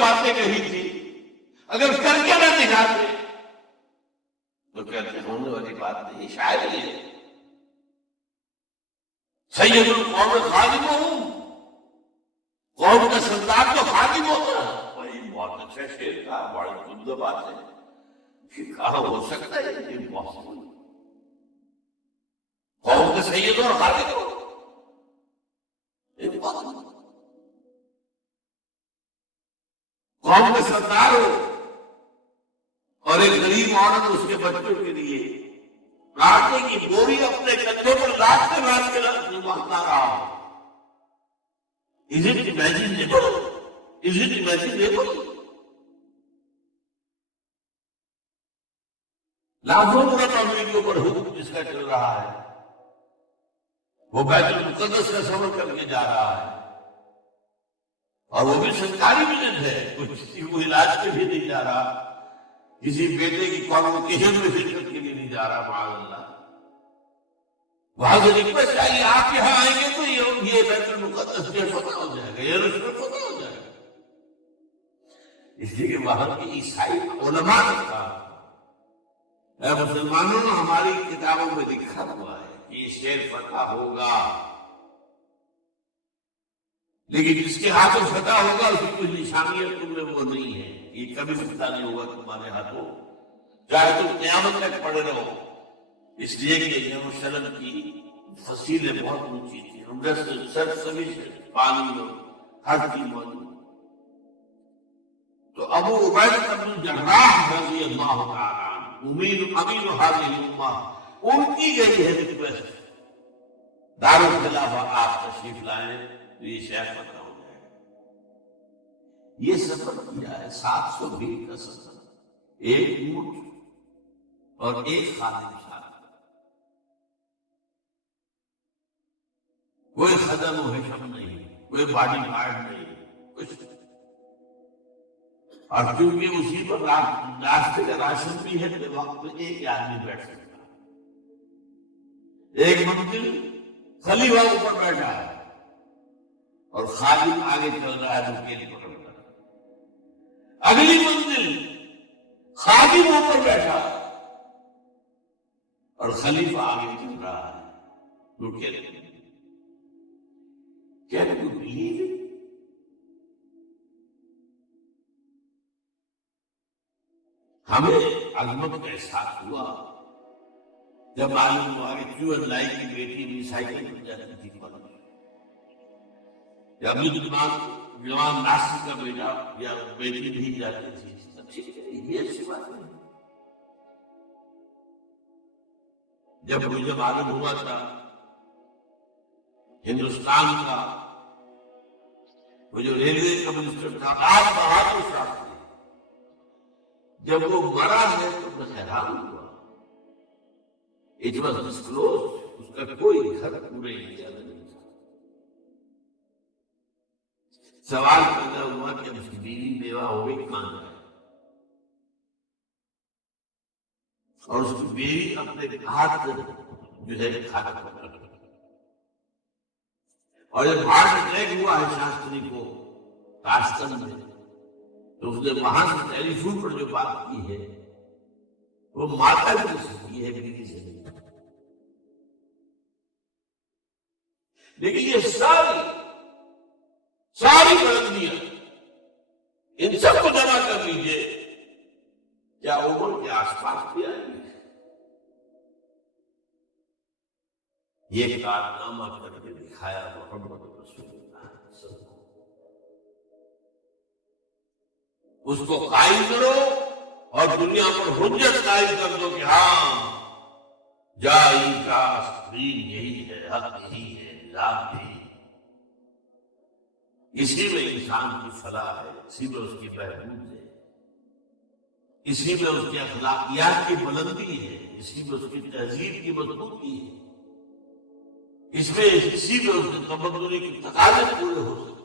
باتیں کہی تھی اگر کر کے نہ دکھاتے تو کہتے ہونے والی بات نہیں، شاعری ہے. سید القوم خادم ہوں، قوم کا سردار تو خادم ہوتا ہے. بھائی بہت اچھا شعر تھا، بڑی عمدہ بات ہے. یہ کہاں ہو سکتا ہے؟ یہ امپاسبل. قوم کا سید اور خادم ہو، امپاسبل. قوم کا سردار ہو اور ایک غریب عورت اس کے بچوں کے لیے آٹے کی بوری اپنے کندھوں پر لاد کے مانگتا رہا. Is it imaginable? Is it imaginable? لاکھوں مرد امریکوں پر حکم جس کا چل رہا ہے، وہ بیت المقدس کا سفر کر کے جا رہا ہے، اور وہ بھی سرکاری وزٹ ہے، کسی کو علاج کے بھی نہیں جا رہا، کسی بیٹے کی کانوکیشن میں شرکت کے لیے نہیں جا رہا. معاذ اللہ. وہاں سے ریکویسٹ آئی آپ یہاں آئیں گے تو یہ بیت المقدس جو فتح ہو جائے گا، یہ رشوت فتح ہو جائے گا. اس لیے کہ وہاں کی عیسائی علماء نے کہا اے مسلمانوں، ہماری کتابوں میں لکھا ہوا ہے کہ یہ شہر فتح ہوگا، لیکن جس کے ہاتھوں فتح ہوگا اس کی کوئی نشانیاں تم میں وہ نہیں ہے. یہ کبھی فتح نہیں ہوگا تمہارے ہاتھوں، چاہے تم قیامت تک پڑے رہو. اس لیے کہ یروشلم کی فصیلیں بہت اونچی تھی، سبھی سے پانی اور ہر چیز موجود. تو ابو عبیدہ بن الجراح رضی اللہ تعالیٰ امین هذه الامہ، ان کی گئی ہے ریکویسٹ دارالخلافہ آپ تشریف لائیں تو یہ شہر فتح ہو جائے گا. یہ سفر کیا ہے 700 میل کا سفر، ایک اونٹ اور ایک خادم ساتھ، کوئی خدم و حشم نہیں، کوئی باڈی گارڈ نہیں، کچھ. اور کیونکہ اسی پر راستے کا راشن بھی ہے تو وقت میں ایک آدمی بیٹھ سکتا. ایک منزل خلیفہ اوپر بیٹھا ہے اور خادم آگے چل رہا ہے رکیل پکڑ کر. اگلی منزل خادم اوپر بیٹھا ہے اور خلیفہ آگے چل رہا ہے رکیل. Can you believe it? ہمیں عظمت کا احساس ہوا جب معلوم ہوا کہ کیوں اللہ کی بیٹی بھی سائیکل پر جاتی تھی پر، یا جوان ناصر کا بیٹا یا بیٹی بھی جاتی تھی. ٹھیک ہے، یہ اچھی بات ہے. جب مجھے معلوم ہوا تھا ہندوستان کا وہ جو ریلوے کا منسٹر تھا راج بہادر شاستری، جب وہ مرا ہے تو میں حیران ہوا. اٹ واز ڈسکلوزڈ، اس کا کوئی گھر پورے انڈیا میں نہیں تھا. سوال پیدا ہوا کہ اس کی بیوی بیوہ ہو گئی کہاں جائے، اور اس کی بیوی اپنے ہاتھ جو ہے کھانا پکا. اور جب ہارٹ اٹیک ہوا ہے شاستری کو تاشکند میں، تو اس نے وہاں سے ٹیلی فون پر جو بات کی ہے وہ ماتا جی سے کی ہے، بیوی سے نہیں. لیکن یہ ساری بلندیاں ان سب کو جمع کر لیجیے، کیا عمر کے آس پاس بھی آئیں گے؟ یہ کارنامہ کر کے دکھایا محمد رسول اللہ صلی اللہ علیہ وسلم. اس کو قائم کرو اور دنیا پر حجت قائم کر دو کہ ہاں جائی کا دین یہی ہے، حق یہی ہے، نظام یہی ہے. اسی میں انسان کی فلاح ہے، اسی میں اس کی بہبود ہے، اسی میں اس کی اخلاقیات کی بلندی ہے، اسی میں اس کی تہذیب کی مضبوطی ہے، اسی میں اس کے تمدنی کی تقاضے پورے ہو سکتے.